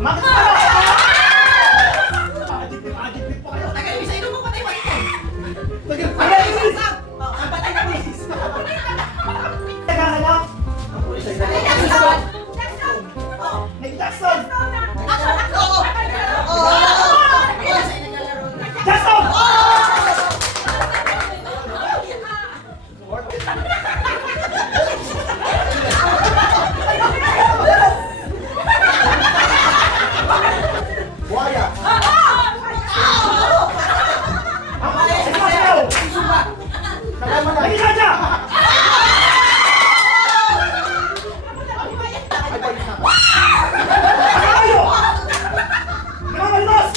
Bakit ka ba? Adjective pa kayo. Tagal yung sa ino mo patay mo ito. Tagal yung isa. Ang patay na misis. Naghahanap. Jackson! Nick Jackson. Oo! Jackson! Buhaya. Lagi saja. Ayo. Jangan los.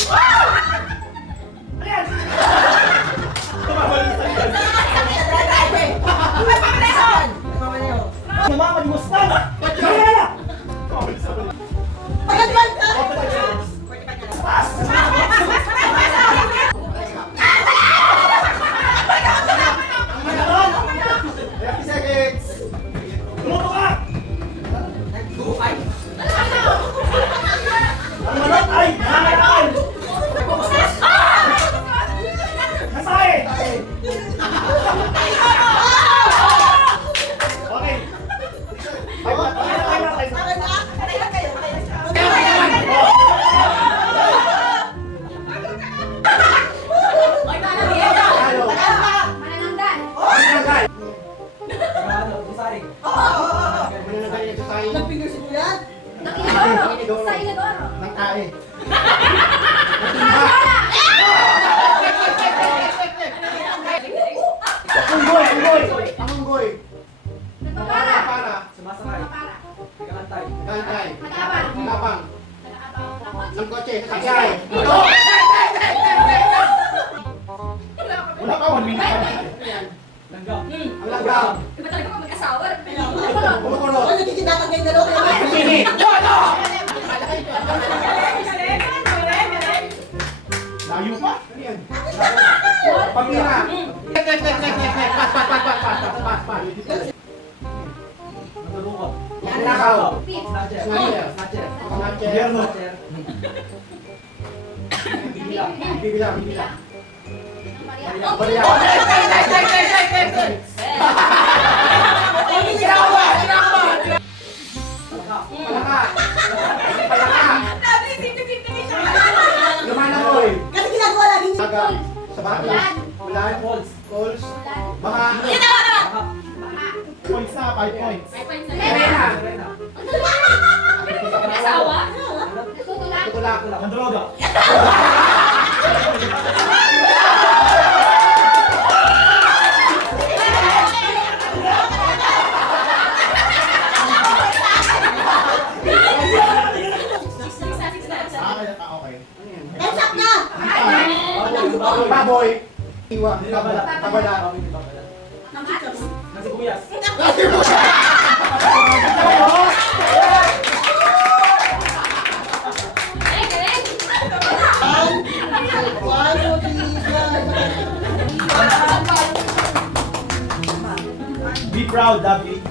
Ayan. Mama di Mustan. Kaya. Pagkatwan ka! Pas. Tumuto ka. Ang manok ay nangangalaan. Nasahe. Okay. Nagfinger si Kuya? Sa Inodoro. Nang tae. Unggoy, unggoy. Ang unggoy. Nagpapara. Para. Sumasakay. Nagpapara. Kantay. Kantay. Magabang. Magabang. Nag-abang. Ng kotse. Sasakay. Ito. Wala pa 1 minute. Langgam. Ang langgam. Iba talaga pag mag-asawa. Kumukulo. Ay, nagkikitakan kayo dalawa kayo. Sini. Layo pa. Ano yan? Pamira. Pas. Matulungot. Nakaw. Snatcher. Snatcher. Snatcher. Snatcher. Snatcher. Bibilang. Maria. Palaka. Palaka. Lumanakoy. Kasi ginagawa lagi niya. Aga. Sabatos. Ulan. Falls. Calls. Baha. Baka. Points na. 5 points. Serena. Mag-asawa? Tutulak. Tutulak. Ang droga. Okay. Time's up na! Baboy. Iwa. Tabala. Nasibuyas. Be proud, W.